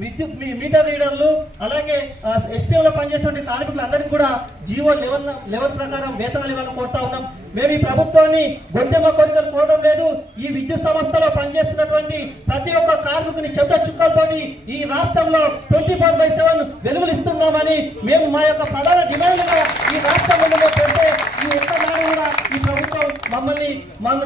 Metre రీడర్లు అలాగే ఎస్టీఎంలో పనిచేసే కార్మికులందరికీ కూడా జీవో 11 ప్రకారం వేతనాలు ఇవ్వాలని కోరుతా ఉన్నాం. మేము ఈ ప్రభుత్వాన్ని గొంతెమ్మ కోరికలు కోరడం లేదు. ఈ విద్యుత్ సంస్థలో పనిచేస్తున్నటువంటి ప్రతి ఒక్క కార్మికుని చెడ్డ చుక్కలతోటి ఈ రాష్ట్రంలో 24/7 వెలుగులు ఇస్తున్నామని మేము మా యొక్క ప్రధాన డిమాండ్గా ఈ రాష్ట్రంలో పెడితే ఈ ఒక్క నాడు కూడా ఈ ప్రభుత్వం మమ్మల్ని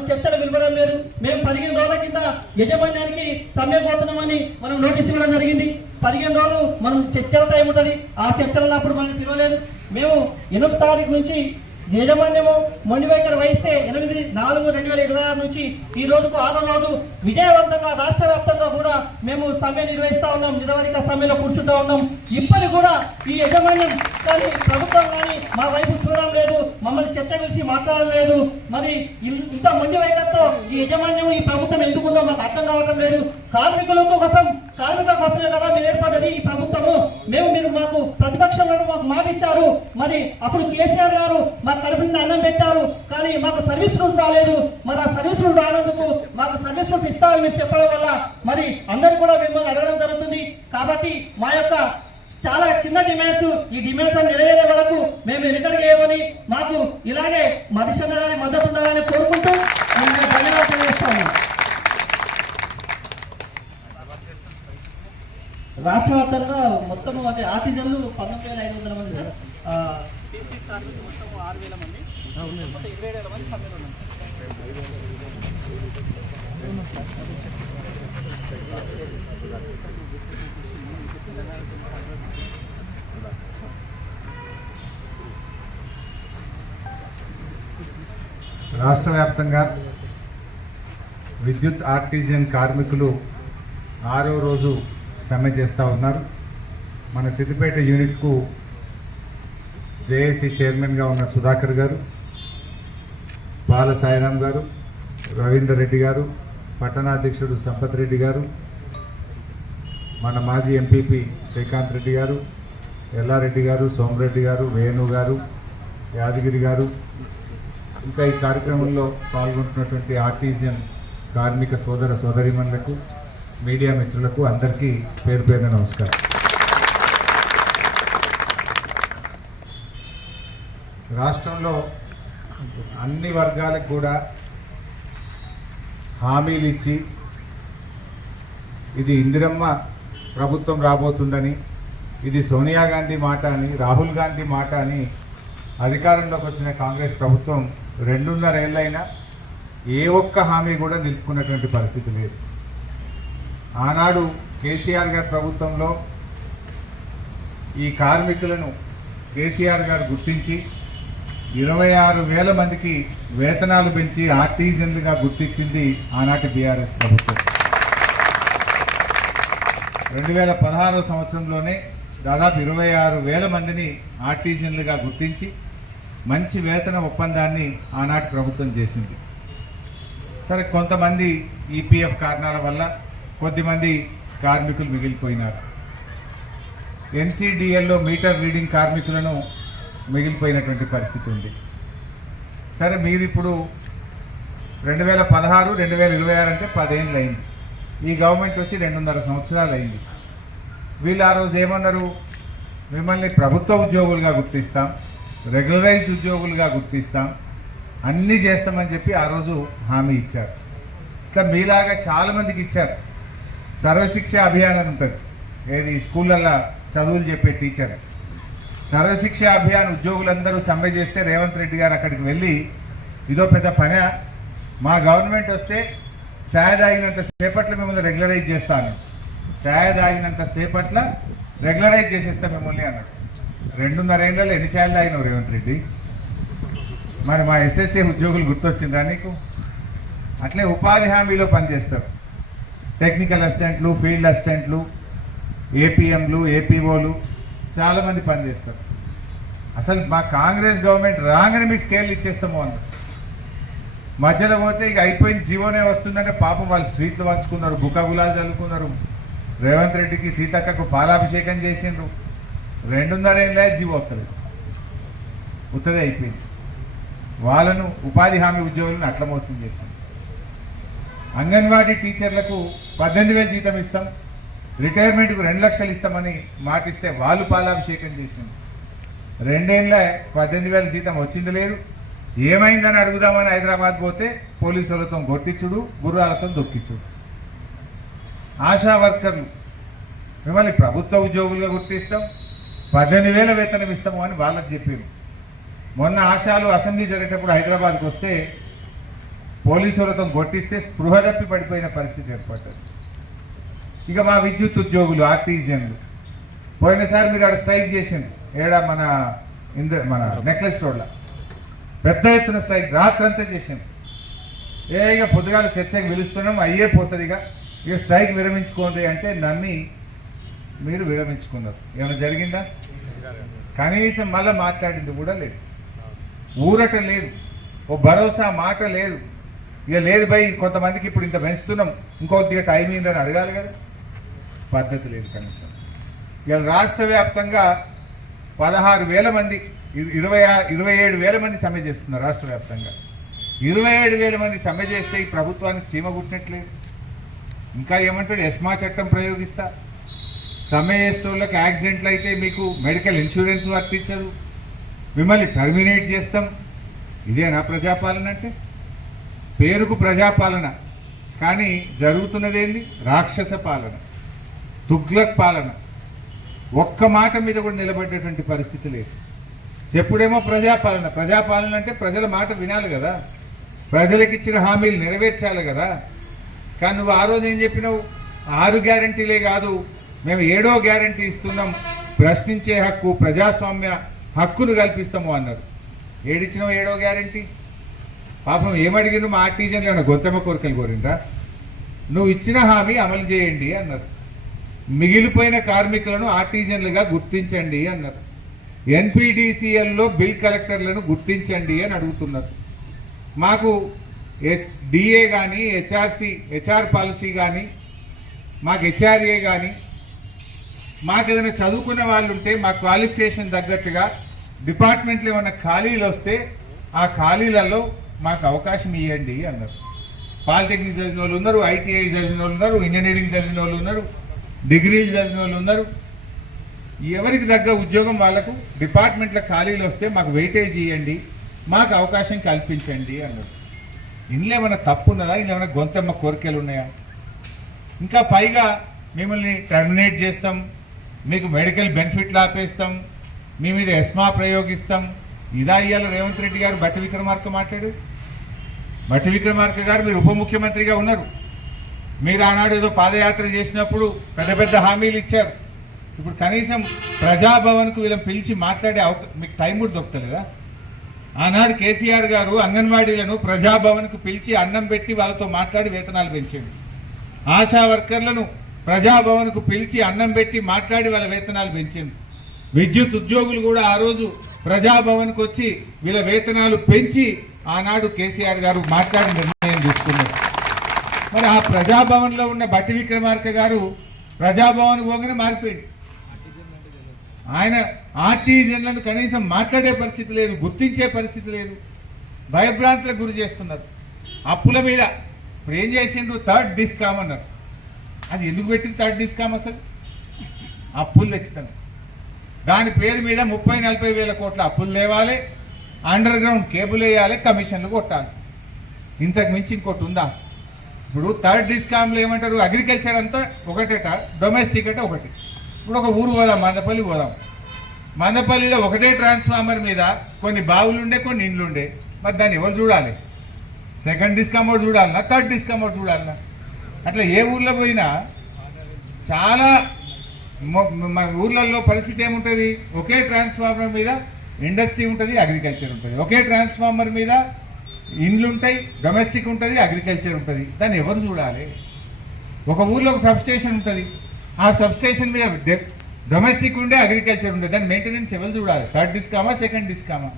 చర్చలు పిలవడం లేదు. మేము 15 రోజుల కింద యజమాన్యానికి సమ్మె పోతున్నామని మనం నోటీస్ ఇవ్వడం జరిగింది. 15 రోజులు మనం చర్చల టైం ఉంటుంది. ఆ చర్చలలో అప్పుడు మనల్ని పిలవలేదు. మేము 8వ తారీఖు నుంచి యజమాన్యము మొండి వైఖరి వహిస్తే 8/4/2026 నుంచి ఈ రోజుకు 6వ రోజు విజయవంతంగా రాష్ట్ర వ్యాప్తంగా కూడా మేము సమ్మె నిర్వహిస్తా ఉన్నాం. నిరవధిక సమ్మెలో కూర్చుంటా ఉన్నాం. ఇప్పటికి కూడా ఈ యజమాన్యం కానీ ప్రభుత్వం కానీ మా వైపు చూడడం లేదు, మమ్మల్ని చర్చ పిలిచి మాట్లాడడం లేదు. మరి ఇంత మొండి వైఖరితో ఈ యజమాన్యం ఈ ప్రభుత్వం ఎందుకుందో మాకు అర్థం కావడం లేదు. కార్మికుల కోసమే కదా మీరు ఏర్పడ్డది ఈ ప్రభుత్వము. మీరు మాకు ప్రతిపక్షంలో మాకు మాట ఇచ్చారు. మరి అప్పుడు కేసీఆర్ గారు మా కడుపు నిండా అన్నం పెట్టారు, కానీ మాకు సర్వీస్ రూల్స్ రాలేదు. మరి ఆ సర్వీస్ రూల్స్ రానందుకు మాకు సర్వీస్ రూల్స్ ఇస్తామని మీరు చెప్పడం వల్ల మరి అందరూ కూడా మిమ్మల్ని అడగడం జరుగుతుంది. కాబట్టి మా యొక్క చాలా చిన్న డిమాండ్స్, ఈ డిమాండ్స్ నెరవేరే వరకు మేము వెనుకడిగేయమని మాకు ఇలాగే మనిషన్న గారి మద్దతు ఉండాలని కోరుకుంటూ ధన్యవాదాలు తెలియజేస్తాము. రాష్ట్ర వ్యాప్తంగా మొత్తం అంటే ఆర్టిజన్లు 19,500 మంది సార్. టీసీ కార్మికులు మొత్తం 6,000 మంది, 27,000 మంది సమ్మెలో ఉన్నారు. రాష్ట్ర వ్యాప్తంగా విద్యుత్ ఆర్టిజన్ కార్మికులు 6వ రోజు సమ్మె చేస్తూ ఉన్నారు. మన సిద్దిపేట యూనిట్కు జేఏసీ చైర్మన్గా ఉన్న సుధాకర్ గారు, బాల సాయిరాం గారు, రవీందర్ రెడ్డి గారు, పట్టణాధ్యక్షుడు సంపత్ రెడ్డి గారు, మన మాజీ ఎంపీపీ శ్రీకాంత్ రెడ్డి గారు, ఎల్లారెడ్డి గారు, సోమరెడ్డి గారు, వేణు గారు, యాదగిరి గారు, ఇంకా ఈ కార్యక్రమంలో పాల్గొంటున్నటువంటి ఆర్టిజన్ కార్మిక సోదర సోదరీమణులకు, మీడియా మిత్రులకు అందరికీ పేరు పేరున నమస్కారం. రాష్ట్రంలో అన్ని వర్గాలకు కూడా హామీలు ఇచ్చి ఇది ఇందిరమ్మ ప్రభుత్వం రాబోతుందని, ఇది సోనియా గాంధీ మాట అని, రాహుల్ గాంధీ మాట అని అధికారంలోకి వచ్చిన కాంగ్రెస్ ప్రభుత్వం 2.5 ఏళ్ళైనా ఏ ఒక్క హామీ కూడా నిలుపుకున్నటువంటి పరిస్థితి లేదు. ఆనాడు కేసీఆర్ గారి ప్రభుత్వంలో ఈ కార్మికులను కేసీఆర్ గారు గుర్తించి 26,000 మందికి వేతనాలు పెంచి ఆర్టిజన్లుగా గుర్తించింది ఆనాటి బీఆర్ఎస్ ప్రభుత్వం. 2016 సంవత్సరంలోనే దాదాపు 26,000 మందిని ఆర్టిజన్లుగా గుర్తించి మంచి వేతన ఒప్పందాన్ని ఆనాటి ప్రభుత్వం చేసింది. సరే, కొంతమంది ఈపీఎఫ్ కారణాల వల్ల కొద్దిమంది కార్మికులు మిగిలిపోయినారు. ఎన్సీడీఎల్లో మీటర్ రీడింగ్ కార్మికులను మిగిలిపోయినటువంటి పరిస్థితి ఉంది. సరే, మీరు ఇప్పుడు 2016, 2026 అంటే 10 ఏళ్ళు అయింది. ఈ గవర్నమెంట్ వచ్చి 2.5 సంవత్సరాలు అయింది. వీళ్ళు ఆ రోజు ఏమన్నారు? మిమ్మల్ని ప్రభుత్వ ఉద్యోగులుగా గుర్తిస్తాం, రెగ్యులరైజ్డ్ ఉద్యోగులుగా గుర్తిస్తాం, అన్నీ చేస్తామని చెప్పి ఆ రోజు హామీ ఇచ్చారు. ఇట్లా మీలాగా చాలామందికి ఇచ్చారు. సర్వశిక్ష అభియాన్ అని ఉంటుంది, ఏది స్కూళ్ళల్లో చదువులు చెప్పే టీచర్. సర్వశిక్ష అభియాన్ ఉద్యోగులందరూ సమ్మె చేస్తే రేవంత్ రెడ్డి గారు అక్కడికి వెళ్ళి ఇదో పెద్ద పని, మా గవర్నమెంట్ వస్తే ఛాయ్ తాగినంత సేపట్లో మిమ్మల్ని రెగ్యులరైజ్ చేస్తాను, ఛాయ్ తాగినంత సేపట్ల రెగ్యులరైజ్ చేసేస్తా మిమ్మల్ని అన్నాడు. 2.5 ఏళ్ళలో ఎన్ని ఛాయలు తాగినావు రేవంత్ రెడ్డి? మరి మా ఎస్ఎస్ఏ ఉద్యోగులు గుర్తొచ్చిందా నీకు? అట్లే ఉపాధి హామీలో పనిచేస్తారు. టెక్నికల్ అసిస్టెంట్లు, ఫీల్డ్ అసిస్టెంట్లు, ఏపీఎంలు, ఏపీఓలు చాలామంది పనిచేస్తారు. అసలు మా కాంగ్రెస్ గవర్నమెంట్ రాగానే మీకు స్కేల్ ఇచ్చేస్తాము అన్నారు. మధ్యలో పోతే ఇక అయిపోయింది, జీవోనే వస్తుందంటే పాపం వాళ్ళు స్వీట్లు పంచుకున్నారు, బుక్క గులాలు చల్లుకున్నారు, రేవంత్ రెడ్డికి సీతక్కకు పాలాభిషేకం చేసిండ్రు. 2.5 ఏళ్ళే జీవో వస్తుంది, ఉత్తదే అయిపోయింది. వాళ్ళను ఉపాధి హామీ ఉద్యోగులను అట్లా మోసం చేసింది. అంగన్వాడీ టీచర్లకు 18,000 జీతం ఇస్తాం, రిటైర్మెంట్కు 2 లక్షలు ఇస్తామని మాటిస్తే వాళ్ళు పాలాభిషేకం చేసింది. 2 ఏళ్ళ 18,000 జీతం వచ్చింది లేదు. ఏమైందని అడుగుదామని హైదరాబాద్ పోతే పోలీసులతో కొట్టించుడు, గుర్రాలతో దొక్కించుడు. ఆశా వర్కర్లు మిమ్మల్ని ప్రభుత్వ ఉద్యోగులుగా గుర్తిస్తాం, 18,000 వేతనం ఇస్తాము అని వాళ్ళకి చెప్పారు. మొన్న ఆశాలు అసెంబ్లీ జరిగేటప్పుడు హైదరాబాద్కి వస్తే పోలీసులతో కొట్టిస్తే స్పృహ తప్పి పడిపోయిన పరిస్థితి ఏర్పడ్డది. ఇక మా విద్యుత్ ఉద్యోగులు, ఆర్టీజన్లు పోయినసారి మీరు అక్కడ స్ట్రైక్ చేసింది మన నెక్లెస్ రోడ్లో పెద్ద ఎత్తున స్ట్రైక్ రాత్రంతా చేసింది. ఇక పొద్దుగాల చర్చకి పిలుస్తున్నాం, అయ్యే పోతుంది, ఇక స్ట్రైక్ విరమించుకోండి అంటే నమ్మి మీరు విరమించుకున్నారు. ఏమైనా జరిగిందా? కనీసం మళ్ళీ మాట్లాడింది కూడా లేదు. ఊరట లేదు, ఓ భరోసా మాట లేదు. ఇక లేదు భయ్, కొంతమందికి ఇప్పుడు ఇంత పెంచుతున్నాం, ఇంకొద్దిగా టైం అయిందని అడగాలి కదా, పద్ధతి లేదు కనీసం. ఇక రాష్ట్ర వ్యాప్తంగా 16,000 మంది 27,000 మంది సమ్మె చేస్తున్నారు. రాష్ట్ర వ్యాప్తంగా 27,000 మంది సమ్మె చేస్తే ఈ ప్రభుత్వానికి చీమ కుట్టినట్లేదు. ఇంకా ఏమంటాడు, ఎస్మా చట్టం ప్రయోగిస్తా, సమ్మె చేసేటోళ్ళకి యాక్సిడెంట్లు అయితే మీకు మెడికల్ ఇన్సూరెన్స్ వర్తించదు, మిమ్మల్ని టర్మినేట్ చేస్తాం. ఇదేనా ప్రజాపాలన అంటే? పేరుకు ప్రజాపాలన, కానీ జరుగుతున్నదేంది? రాక్షస పాలన, తుగ్లక్ పాలన. ఒక్క మాట మీద కూడా నిలబడ్డటువంటి పరిస్థితి లేదు. చెప్పుడేమో ప్రజాపాలన. ప్రజాపాలన అంటే ప్రజల మాట వినాలి కదా, ప్రజలకు ఇచ్చిన హామీలు నెరవేర్చాలి కదా. కానీ నువ్వు ఆ రోజు ఏం చెప్పినావు? 6 గ్యారంటీలే కాదు, మేము 7వ గ్యారంటీ ఇస్తున్నాం, ప్రశ్నించే హక్కు, ప్రజాస్వామ్య హక్కును కల్పిస్తాము అన్నారు. ఏడిచ్చినావు 7వ గ్యారంటీ? పాపం ఏమడిగిన మా ఆర్టీజన్లు ఏమన్నా గొంతెమ్మ కోరికలు కోరిండ్రా? నువ్వు ఇచ్చిన హామీ అమలు చేయండి అన్నారు. మిగిలిపోయిన కార్మికులను ఆర్టీజన్లుగా గుర్తించండి అన్నారు. ఎన్పీడీసీఎల్లో బిల్ కలెక్టర్లను గుర్తించండి అని అడుగుతున్నారు. మాకు డిఏ కానీ హెచ్ఆర్ పాలసీ కానీ, మాకు హెచ్ఆర్ఏ కానీ, మాకు ఏదైనా చదువుకున్న వాళ్ళు ఉంటే మా క్వాలిఫికేషన్ తగ్గట్టుగా డిపార్ట్మెంట్లో ఏమైనా ఖాళీలు వస్తే ఆ ఖాళీలలో మాకు అవకాశం ఇవ్వండి అన్నారు. పాలిటెక్నిక్ చదివిన వాళ్ళు ఉన్నారు, ఐటీఐ చదివిన వాళ్ళు ఉన్నారు, ఇంజనీరింగ్ చదివిన వాళ్ళు ఉన్నారు, డిగ్రీలు చదివిన వాళ్ళు ఉన్నారు. ఎవరికి తగ్గ ఉద్యోగం వాళ్ళకు డిపార్ట్మెంట్లో ఖాళీలు వస్తే మాకు వెయిటేజ్ ఇవ్వండి, మాకు అవకాశం కల్పించండి అన్నారు. ఇందులో ఏమైనా తప్పు ఉన్నదా? ఇందులో ఏమైనా గొంతెమ్మ కోరికలు ఉన్నాయా? ఇంకా పైగా మిమ్మల్ని టర్మినేట్ చేస్తాం, మీకు మెడికల్ బెనిఫిట్లు ఆపేస్తాం, మీ మీద ఎస్మా ప్రయోగిస్తాం. ఇదా ఇయ్యాల రేవంత్ రెడ్డి గారు బట్టి విక్రమార్క మాట్లాడు? బట్టి విక్రమార్క గారు మీరు ఉప ముఖ్యమంత్రిగా ఉన్నారు. మీరు ఆనాడు ఏదో పాదయాత్ర చేసినప్పుడు పెద్ద పెద్ద హామీలు ఇచ్చారు. ఇప్పుడు కనీసం ప్రజాభవన్కు వీళ్ళని పిలిచి మాట్లాడే మీకు టైం కూడా దొరుకుతలేదా? ఆనాడు కేసీఆర్ గారు అంగన్వాడీలను ప్రజాభవన్కు పిలిచి అన్నం పెట్టి వాళ్ళతో మాట్లాడి వేతనాలు పెంచండి. ఆశా వర్కర్లను ప్రజాభవన్కు పిలిచి అన్నం పెట్టి మాట్లాడి వాళ్ళ వేతనాలు పెంచింది. విద్యుత్ ఉద్యోగులు కూడా ఆ రోజు ప్రజాభవన్కు వచ్చి వీళ్ళ వేతనాలు పెంచి ఆనాడు కేసీఆర్ గారు మాట్లాడి నిర్ణయం తీసుకున్నారు. మరి ఆ ప్రజాభవన్లో ఉన్న బట్టి విక్రమార్క గారు ప్రజాభవన్ పోగానే మారిపోయింది. ఆయన ఆర్టీజన్లను కనీసం మాట్లాడే పరిస్థితి లేదు, గుర్తించే పరిస్థితి లేదు, భయభ్రాంతులకు గురి చేస్తున్నారు. అప్పుల మీద ఇప్పుడు ఏం చేసిండ్రు? 3rd డిస్కామ్ అన్నారు. అది ఎందుకు పెట్టింది 3rd డిస్కామ్? అసలు అప్పులు తెచ్చుతాను, దాని పేరు మీద 30-40 వేల కోట్ల అప్పులు లేవాలి, అండర్ గ్రౌండ్ కేబుల్ వేయాలి, కమిషన్లు కొట్టాలి. ఇంతకు మించి ఇంకోటి ఉందా? ఇప్పుడు 3rd డిస్కామ్లో ఏమంటారు? అగ్రికల్చర్ అంతా ఒకటేట, డొమెస్టిక్ అంటే ఒకటి. ఇప్పుడు ఒక ఊరు పోదాం, మందపల్లి పోదాం. మందపల్లిలో ఒకటే ట్రాన్స్ఫార్మర్ మీద కొన్ని బావులుండే, కొన్ని ఇండ్లుండే. మరి దాన్ని ఎవరు చూడాలి? 2nd డిస్కామ్ ఒకటి చూడాలన్నా, 3rd డిస్కామ్ ఒకటి చూడాలన్నా? అట్లా ఏ ఊర్లో పోయినా చాలా ఊర్లలో పరిస్థితి ఏముంటుంది? ఒకే ట్రాన్స్ఫార్మర్ మీద ఇండస్ట్రీ ఉంటుంది, అగ్రికల్చర్ ఉంటుంది. ఒకే ట్రాన్స్ఫార్మర్ మీద ఇండ్లు ఉంటాయి, డొమెస్టిక్ ఉంటుంది, అగ్రికల్చర్ ఉంటుంది. దాన్ని ఎవరు చూడాలి? ఒక ఊర్లో ఒక సబ్స్టేషన్ ఉంటుంది, ఆ సబ్స్టేషన్ మీద డొమెస్టిక్ ఉండే, అగ్రికల్చర్ ఉండే, దాని మెయింటెనెన్స్ ఎవరు చూడాలి? 3rd డిస్కామా, 2nd డిస్కామా?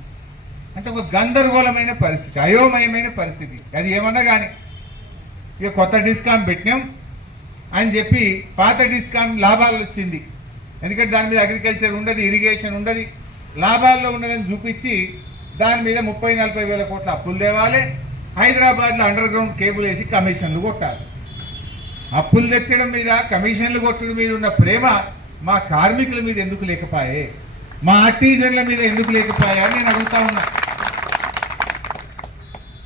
అంటే ఒక గందరగోళమైన పరిస్థితి, అయోమయమైన పరిస్థితి. అది ఏమన్నా కానీ ఇక కొత్త డిస్కామ్ పెట్టినాం అని చెప్పి పాత డిస్కామ్ లాభాలు వచ్చింది, ఎందుకంటే దాని మీద అగ్రికల్చర్ ఉండదు, ఇరిగేషన్ ఉండదు, లాభాల్లో ఉన్నదని చూపించి దాని మీద 30-40 వేల కోట్ల అప్పులు తేవాలి, హైదరాబాద్లో అండర్ గ్రౌండ్ కేబుల్ వేసి కమిషన్లు కొట్టాలి. అప్పులు తెచ్చడం మీద, కమిషన్లు కొట్టడం మీద ఉన్న ప్రేమ మా కార్మికుల మీద ఎందుకు లేకపోయే, మా ఆర్టిజన్ల మీద ఎందుకు లేకపోయా అని నేను అడుగుతా ఉన్నా.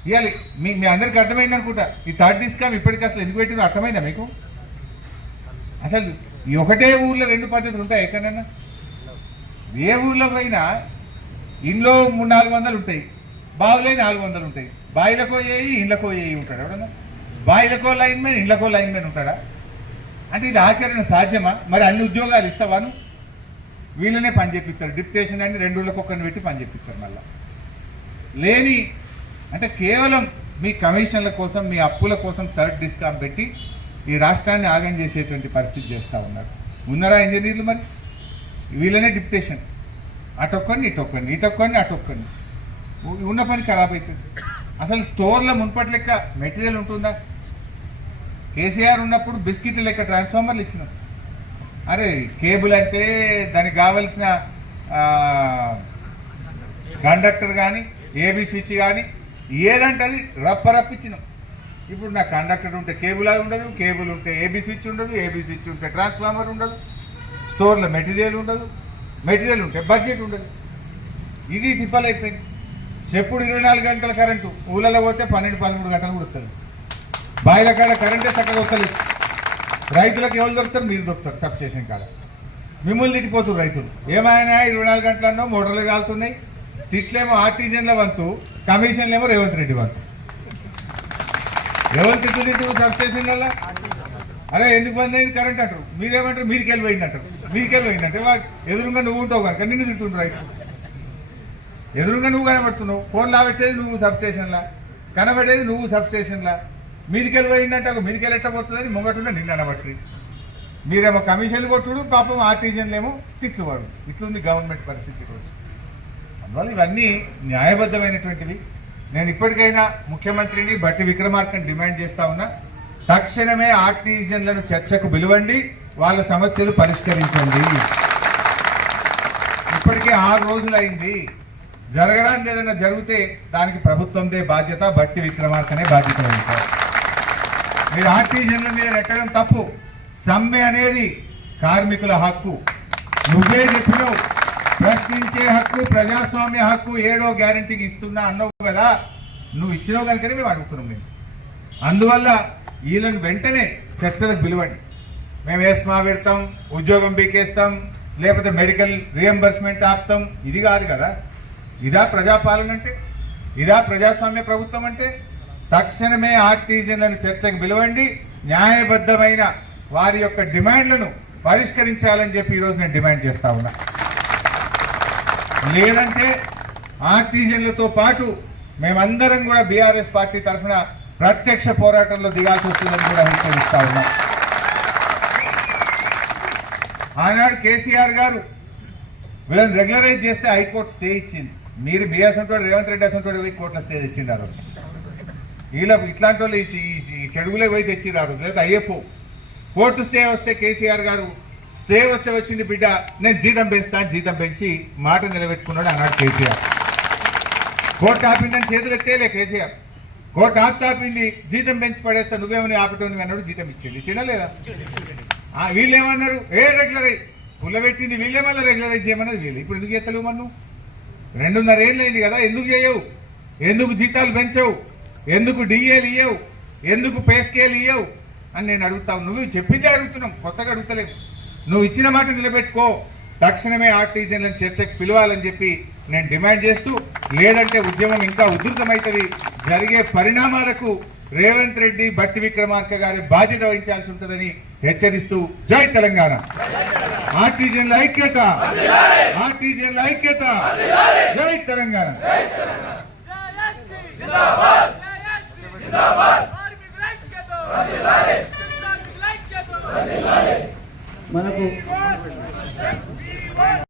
ఇవ్వాలి మీ అందరికి అర్థమైంది అనుకుంటా. ఈ థర్డ్ డిస్కామ్ ఇప్పటికీ అసలు ఎందుకు పెట్టినో అర్థమైందా మీకు? అసలు ఈ ఒకటే ఊర్లో రెండు పద్ధతులు ఉంటాయి ఎక్కడన్నా? ఏ ఊర్లో పోయినా ఇంట్లో 300-400 ఉంటాయి, బావులే 400 ఉంటాయి. బాయిలకో ఏయి, ఇండ్లకో ఏయి ఉంటాడు ఎవడన్నా? బాయిలకో లైన్మెన్, ఇండ్లకో లైన్మెన్ ఉంటాడా? అంటే ఇది ఆచరణ సాధ్యమా? మరి అన్ని ఉద్యోగాలు ఇస్తావాను? వీళ్ళనే పని చేపిస్తారు, డిప్యుటేషన్ అని 2 ఊళ్ళకి ఒక్కరిని పెట్టి పని చేపిస్తారు. మళ్ళా లేని అంటే కేవలం మీ కమిషన్ల కోసం, మీ అప్పుల కోసం థర్డ్ డిస్కామ్ పెట్టి ఈ రాష్ట్రాన్ని ఆగం చేసేటువంటి పరిస్థితి చేస్తూ ఉన్నారు. ఉన్నారా ఇంజనీర్లు? మరి వీళ్ళనే డిప్యుటేషన్, అటొక్కరిని ఇటొక్కరిని, ఇటొక్కరిని అటొక్కరిని, ఉన్న పని ఖరాబ్ అవుతుంది. అసలు స్టోర్లో మున్పటి లెక్క మెటీరియల్ ఉంటుందా? కేసీఆర్ ఉన్నప్పుడు బిస్కెట్ల లెక్క ట్రాన్స్ఫార్మర్లు ఇచ్చినాం. అరే కేబుల్ అంటే దానికి కావలసిన కండక్టర్ కానీ, ఏబీ స్విచ్ కానీ ఏదంటే అది రప్పరప్పించినాం. ఇప్పుడు నా కండక్టర్ ఉంటే కేబుల్ అది ఉండదు, కేబుల్ ఉంటే ఏబీ స్విచ్ ఉండదు, ఏబీ స్విచ్ ఉంటే ట్రాన్స్ఫార్మర్ ఉండదు, స్టోర్లో మెటీరియల్ ఉండదు, మెటీరియల్ ఉంటే బడ్జెట్ ఉండదు. ఇది తిప్పలైపోయింది. చెప్పుడు 24 గంటల కరెంటు, ఊళ్ళలో పోతే 12-13 గంటలు కూడా వస్తుంది. బాయిల కాడ కరెంటే చక్కగా వస్తలేదు. రైతులకు ఎవరు దొరుకుతారు? మీరు దొరుకుతారు సబ్స్టేషన్ కాడ. మిమ్మల్ని తిట్టిపోతున్నారు రైతులు. ఏమైనా 24 గంటలన్నో మోటార్లు కాలుతున్నాయి. తిట్లేమో ఆర్టిజన్ల వంతు, కమిషన్లు ఏమో రేవంత్ రెడ్డి వంతు. ఎవరు తిట్టు సబ్స్టేషన్లలో? అరే ఎందుకు బంద్ అయింది కరెంట్ అంటారు, మీరేమంటారు మీదికి వెళ్ళిపోయింది అంటారు. మీదికి వెళ్ళిపోయిందంటే ఎదురుగా నువ్వు ఉంటావు కనుక నిన్ను తింటుండ్రు రైతు. ఎదురుగా నువ్వు కనబడుతున్నావు, ఫోన్ లాబెట్టేది నువ్వు సబ్స్టేషన్లా, కనబడేది నువ్వు సబ్స్టేషన్లా. మీదికి వెళ్ళిపోయిందంటే ఒక మీదికి వెళ్ళట్టబోతుందని ముంగటుండే నిన్ను అనబట్టి మీరేమో కమిషన్లు కొట్టుడు, పాపం ఆర్టిజన్లేమో తిట్లు వాడు. ఇట్లుంది గవర్నమెంట్ పరిస్థితి రోజు. అందువల్ల ఇవన్నీ న్యాయబద్ధమైనటువంటివి. నేను ఇప్పటికైనా ముఖ్యమంత్రిని బట్టి విక్రమార్కని డిమాండ్ చేస్తా ఉన్నా, తక్షణమే ఆర్టిజన్లను చర్చకు పిలువండి, వాళ్ళ సమస్యలు పరిష్కరించండి. ఇప్పటికే 6 రోజులు అయింది. జరగరాని ఏదైనా జరిగితే దానికి ప్రభుత్వందే బాధ్యత, బట్టి విక్రమార్కనే బాధ్యత వహించారు. మీరు ఆర్టిజన్ల మీద నెట్టడం తప్పు. సమ్మె అనేది కార్మికుల హక్కు. నువ్వే చెప్పినావు, ప్రశ్నించే హక్కు, ప్రజాస్వామ్య హక్కు 7వ గ్యారంటీకి ఇస్తున్నా అన్నావు కదా. నువ్వు ఇచ్చినావు కనుకనే మేము అడుగుతున్నాం. మేము అందువల్ల వీళ్ళని వెంటనే చర్చలకు పిలవండి. మేము వేస్మా పెడతాం, ఉద్యోగం బీకేస్తాం, లేకపోతే మెడికల్ రియంబర్స్మెంట్ ఆపుతాం. ఇది కాదు కదా. ఇదా ప్రజాపాలన అంటే? ఇదా ప్రజాస్వామ్య ప్రభుత్వం అంటే? తక్షణమే ఆర్టిజన్లను చర్చకు పిలవండి, న్యాయబద్ధమైన వారి యొక్క డిమాండ్లను పరిష్కరించాలని చెప్పి ఈరోజు నేను డిమాండ్ చేస్తా ఉన్నా. లేదంటే ఆర్టిజన్లతో పాటు మేమందరం కూడా బీఆర్ఎస్ పార్టీ తరఫున ప్రత్యక్ష పోరాటంలో దిగాల్సి వస్తుందని కూడా హెచ్చరిస్తా ఉన్నాం. ఆనాడు కేసీఆర్ గారు వీళ్ళని రెగ్యులరైజ్ చేస్తే హైకోర్టు స్టే ఇచ్చింది. మీరు మీ అసంటోడు రేవంత్ రెడ్డి అసంటోడు పోయి కోర్టులో స్టే తెచ్చిండు ఆ రోజు. వీళ్ళ ఇట్లాంటి వాళ్ళు ఈ చెడుగులే పోయి తెచ్చింది ఆ రోజు. లేదా అయ్యప్పో కోర్టు స్టే వస్తే కేసీఆర్ గారు స్టే వస్తే వచ్చింది బిడ్డ నేను జీతం పెంచుతాను, జీతం పెంచి మాట నిలబెట్టుకున్నాడు అన్నాడు కేసీఆర్. కోర్టు ఆపిందని చేతులు ఎత్తేలే కేసీఆర్. కోర్టు ఆపింది, జీతం పెంచి పడేస్తా నువ్వేమని ఆపటోని అన్నాడు. జీతం ఇచ్చిండా లేదా? వీళ్ళు ఏమన్నారు? రెగ్యులరైజ్ పుల్లబెట్టింది వీళ్ళే, మళ్ళీ రెగ్యులరైజ్ చేయమన్నది వీళ్ళు. ఇప్పుడు ఎందుకు ఎత్తలేవు? మనం 2.5 ఏళ్ళు అయింది కదా, ఎందుకు చేయవు? ఎందుకు జీతాలు పెంచవు? ఎందుకు డిఏలు ఇయ్యవు? ఎందుకు పే స్కేల్ ఇయ్యవు అని నేను అడుగుతావు. నువ్వు చెప్పిందే అడుగుతున్నాం, కొత్తగా అడుగుతలేవు. నువ్వు ఇచ్చిన మాట నిలబెట్టుకో. తక్షణమే ఆర్టిజన్లను చర్చకు పిలవాలని చెప్పి నేను డిమాండ్ చేస్తూ, లేదంటే ఉద్యమం ఇంకా ఉధృతమవుతుంది. జరిగే పరిణామాలకు రేవంత్ రెడ్డి, బట్టి విక్రమార్క గారి బాధ్యత వహించాల్సి ఉంటుందని హెచ్చరిస్తూ జై తెలంగాణ. ఆర్టిజన్ల ఐక్యత, ఆర్టిజన్ల ఐక్యత, జై తెలంగాణ.